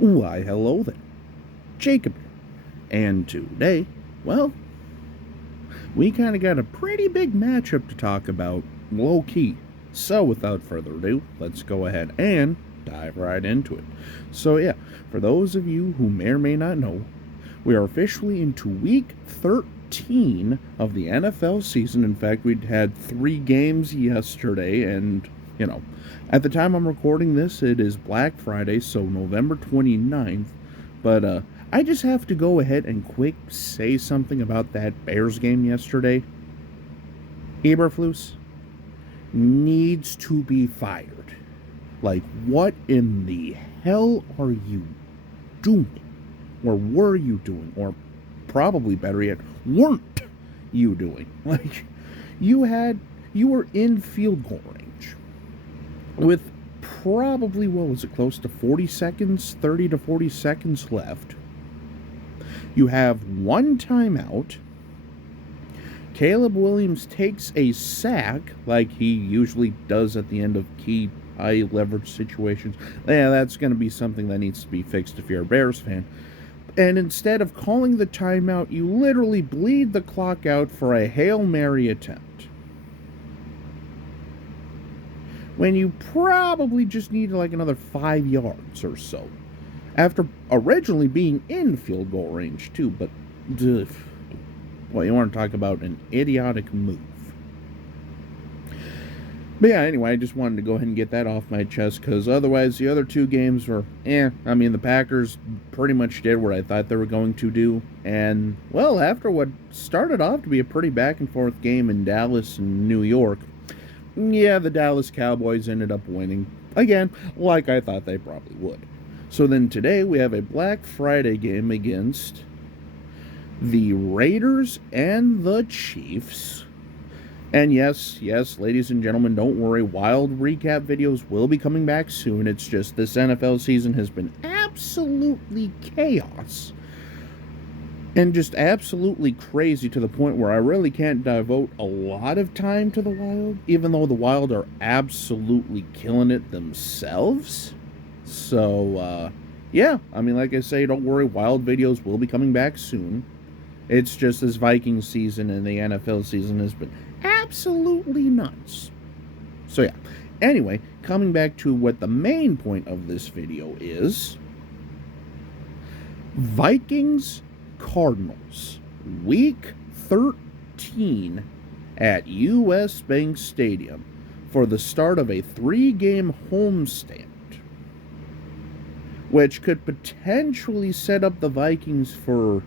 Why, hello there, Jacob here. And today, well, we kind of got a pretty big matchup to talk about, low key. So, without further ado, let's go ahead and dive right into it. So, yeah, for those of you who may or may not know, we are officially into week 13 of the NFL season. In fact, we'd had 3 games yesterday, and at the time I'm recording this, it is Black Friday, so November 29th. But I just have to go ahead and quick say something about that Bears game yesterday. Eberflus needs to be fired. Like, what in the hell are you doing? Or were you doing? Or probably better yet, weren't you doing? Like, you were in field goal range with probably, what was it, close to 40 seconds, 30 to 40 seconds left. You have one timeout. Caleb Williams takes a sack like he usually does at the end of key high leverage situations. Yeah, that's going to be something that needs to be fixed if you're a Bears fan. And instead of calling the timeout, you literally bleed the clock out for a Hail Mary attempt, when you probably just needed like another 5 yards or so, after originally being in field goal range too. But, well, you want to talk about an idiotic move. But yeah, anyway, I just wanted to go ahead and get that off my chest, because otherwise the other 2 games were, I mean, the Packers pretty much did what I thought they were going to do. And, well, after what started off to be a pretty back-and-forth game in Dallas and New York, yeah, the Dallas Cowboys ended up winning, again, like I thought they probably would. So then today we have a Black Friday game against the Raiders and the Chiefs. And yes, ladies and gentlemen, don't worry, wild recap videos will be coming back soon. It's just this NFL season has been absolutely chaos. And just absolutely crazy, to the point where I really can't devote a lot of time to the Wild, even though the Wild are absolutely killing it themselves. So, yeah, I mean, like I say, don't worry, Wild videos will be coming back soon. It's just this Vikings season and the NFL season has been absolutely nuts. So, yeah. Anyway, coming back to what the main point of this video is, Vikings Cardinals, week 13 at US Bank Stadium for the start of a 3-game homestand, which could potentially set up the Vikings for,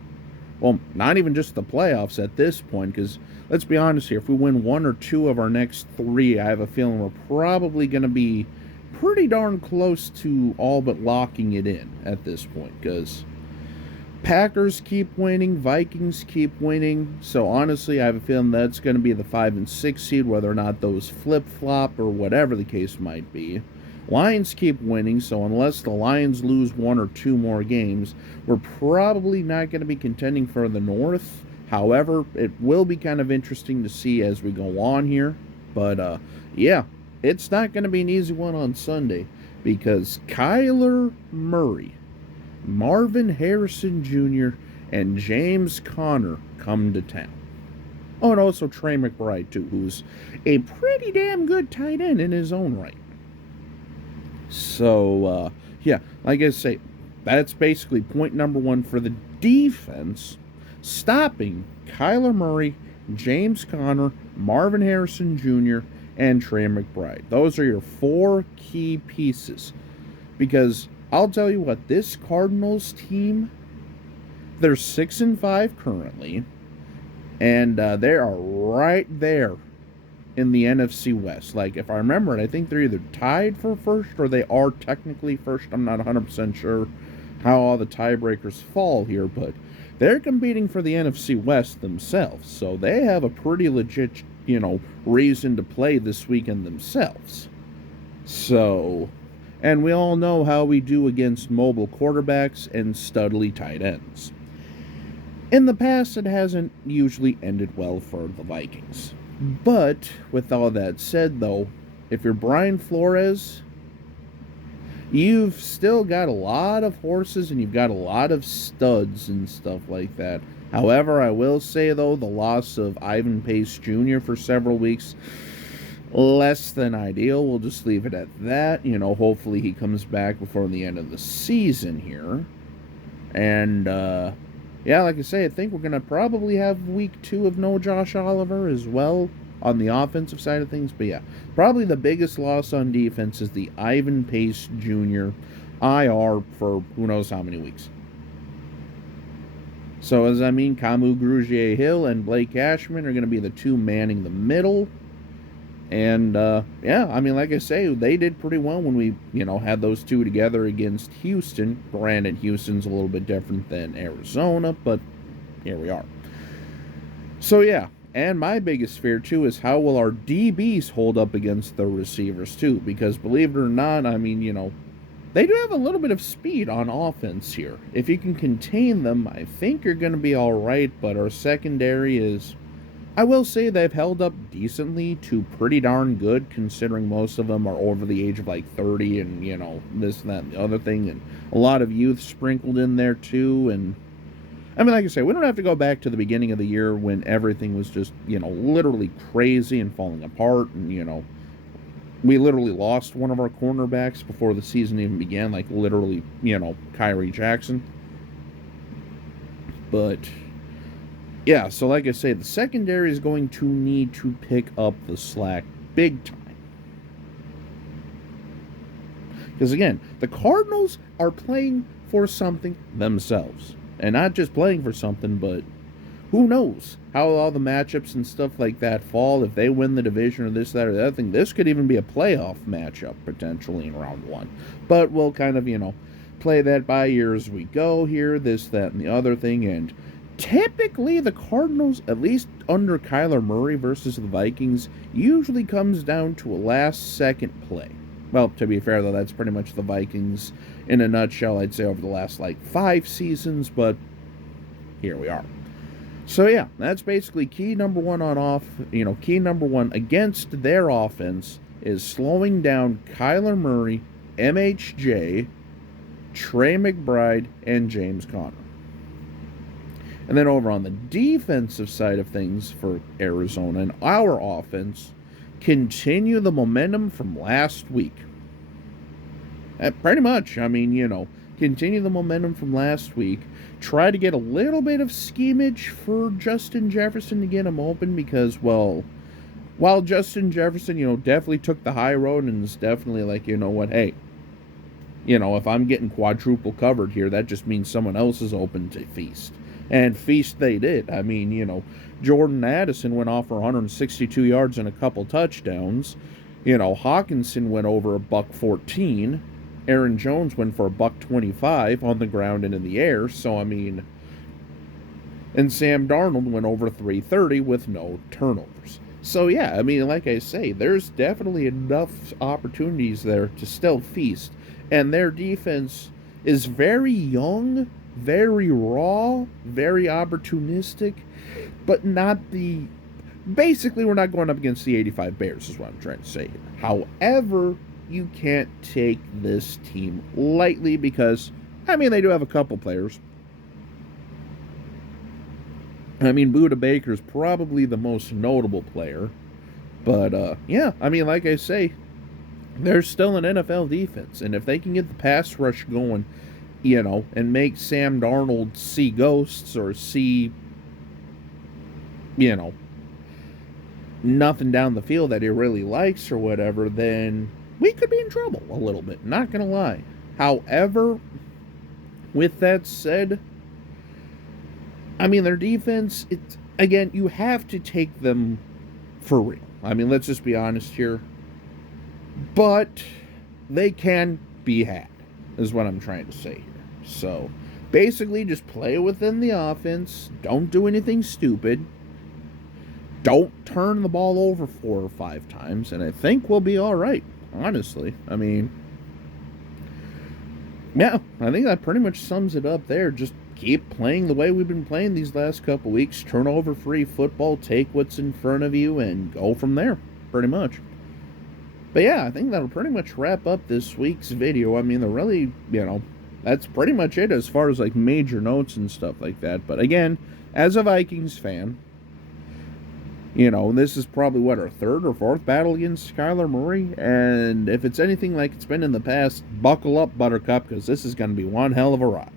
well, not even just the playoffs at this point, because let's be honest here, if we win 1 or 2 of our next 3, I have a feeling we're probably going to be pretty darn close to all but locking it in at this point, because Packers keep winning, Vikings keep winning, so honestly I have a feeling that's going to be the 5 and 6 seed, whether or not those flip-flop or whatever the case might be. Lions keep winning, so unless the Lions lose 1 or 2 more games, we're probably not going to be contending for the North. However, it will be kind of interesting to see as we go on here. But, yeah, it's not going to be an easy one on Sunday, because Kyler Murray, Marvin Harrison Jr., and James Conner come to town. Oh, and also Trey McBride, too, who's a pretty damn good tight end in his own right. So, yeah, like I say, that's basically point number 1 for the defense, stopping Kyler Murray, James Conner, Marvin Harrison Jr., and Trey McBride. Those are your 4 key pieces, because I'll tell you what, this Cardinals team, they're 6-5 currently, and they are right there in the NFC West. Like, if I remember it, I think they're either tied for first or they are technically first. I'm not 100% sure how all the tiebreakers fall here, but they're competing for the NFC West themselves, so they have a pretty legit, reason to play this weekend themselves. So, and we all know how we do against mobile quarterbacks and studly tight ends. In the past, it hasn't usually ended well for the Vikings. But, with all that said, though, if you're Brian Flores, you've still got a lot of horses and you've got a lot of studs and stuff like that. However, I will say, though, the loss of Ivan Pace Jr. for several weeks, less than ideal. We'll just leave it at that. Hopefully he comes back before the end of the season here. And, yeah, like I say, I think we're going to probably have week 2 of no Josh Oliver as well on the offensive side of things. But, yeah, probably the biggest loss on defense is the Ivan Pace Jr. IR for who knows how many weeks. So, Kamu Grugier-Hill and Blake Cashman are going to be the two manning the middle. And, yeah, like I say, they did pretty well when we, had those two together against Houston. Granted, Houston's a little bit different than Arizona, but here we are. So, yeah, and my biggest fear, too, is how will our DBs hold up against the receivers, too? Because, believe it or not, they do have a little bit of speed on offense here. If you can contain them, I think you're going to be all right, but our secondary is, I will say, they've held up decently to pretty darn good, considering most of them are over the age of 30 and, this, that, and the other thing, and a lot of youth sprinkled in there too. And like I say, we don't have to go back to the beginning of the year when everything was just, literally crazy and falling apart, and, we literally lost one of our cornerbacks before the season even began, literally, Kyrie Jackson. But yeah, so like I say, the secondary is going to need to pick up the slack big time. Because again, the Cardinals are playing for something themselves. And not just playing for something, but who knows how all the matchups and stuff like that fall. If they win the division or this, that, or the other thing, this could even be a playoff matchup potentially in round 1. But we'll kind of, play that by ear as we go here, this, that, and the other thing. And typically, the Cardinals, at least under Kyler Murray versus the Vikings, usually comes down to a last-second play. Well, to be fair, though, that's pretty much the Vikings in a nutshell, I'd say, over the last, 5 seasons, but here we are. So, yeah, that's basically key number 1 key number 1 against their offense is slowing down Kyler Murray, MHJ, Trey McBride, and James Conner. And then over on the defensive side of things for Arizona and our offense, continue the momentum from last week. Pretty much, continue the momentum from last week. Try to get a little bit of schemage for Justin Jefferson to get him open because, well, while Justin Jefferson, definitely took the high road and is definitely hey, if I'm getting quadruple covered here, that just means someone else is open to feast. And feast they did. Jordan Addison went off for 162 yards and a couple touchdowns. Hawkinson went over $114. Aaron Jones went for $125 on the ground and in the air. So, and Sam Darnold went over 330 with no turnovers. So, yeah, like I say, there's definitely enough opportunities there to still feast. And their defense is very young, very raw, very opportunistic, but not the... Basically, we're not going up against the 85 Bears, is what I'm trying to say here. However, you can't take this team lightly because, they do have a couple players. Budda Baker's probably the most notable player. But, yeah, like I say, there's still an NFL defense. And if they can get the pass rush going, and make Sam Darnold see ghosts or see, nothing down the field that he really likes or whatever, then we could be in trouble a little bit, not going to lie. However, with that said, their defense, again, you have to take them for real. Let's just be honest here. But they can be had, is what I'm trying to say here. So, basically, just play within the offense. Don't do anything stupid. Don't turn the ball over 4 or 5 times, and I think we'll be all right, honestly. Yeah, I think that pretty much sums it up there. Just keep playing the way we've been playing these last couple weeks. Turnover-free football. Take what's in front of you and go from there, pretty much. But yeah, I think that'll pretty much wrap up this week's video. I mean, that's pretty much it as far as like major notes and stuff like that. But again, as a Vikings fan, this is probably what, our third or fourth battle against Kyler Murray. And if it's anything like it's been in the past, buckle up, Buttercup, because this is going to be one hell of a ride.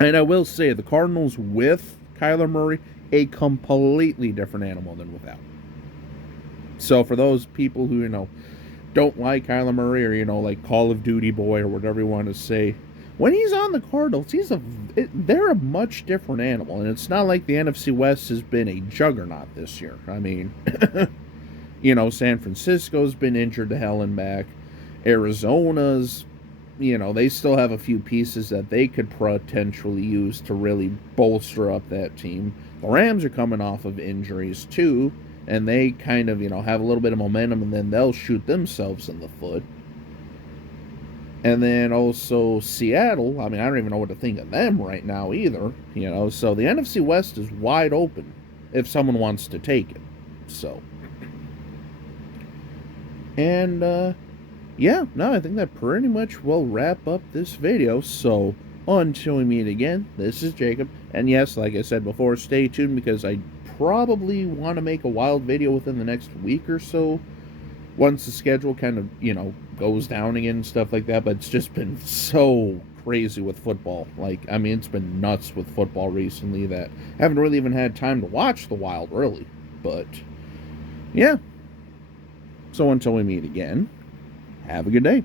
And I will say, the Cardinals with Kyler Murray, a completely different animal than without. So for those people who, don't like Kyler Murray or, like Call of Duty boy or whatever you want to say, when he's on the Cardinals, they're a much different animal. And it's not like the NFC West has been a juggernaut this year. I mean, San Francisco's been injured to hell and back. Arizona's, they still have a few pieces that they could potentially use to really bolster up that team. The Rams are coming off of injuries too, and they kind of, have a little bit of momentum, and then they'll shoot themselves in the foot. And then also Seattle, I mean, I don't even know what to think of them right now either, so the NFC West is wide open if someone wants to take it. So, and, yeah, no, I think that pretty much will wrap up this video. So, until we meet again, this is Jacob. And yes, like I said before, stay tuned because I probably want to make a wild video within the next week or so. Once the schedule kind of, goes down again and stuff like that. But it's just been so crazy with football. Like, I mean, it's been nuts with football recently that I haven't really even had time to watch the Wild, really. But, yeah. So, until we meet again, have a good day.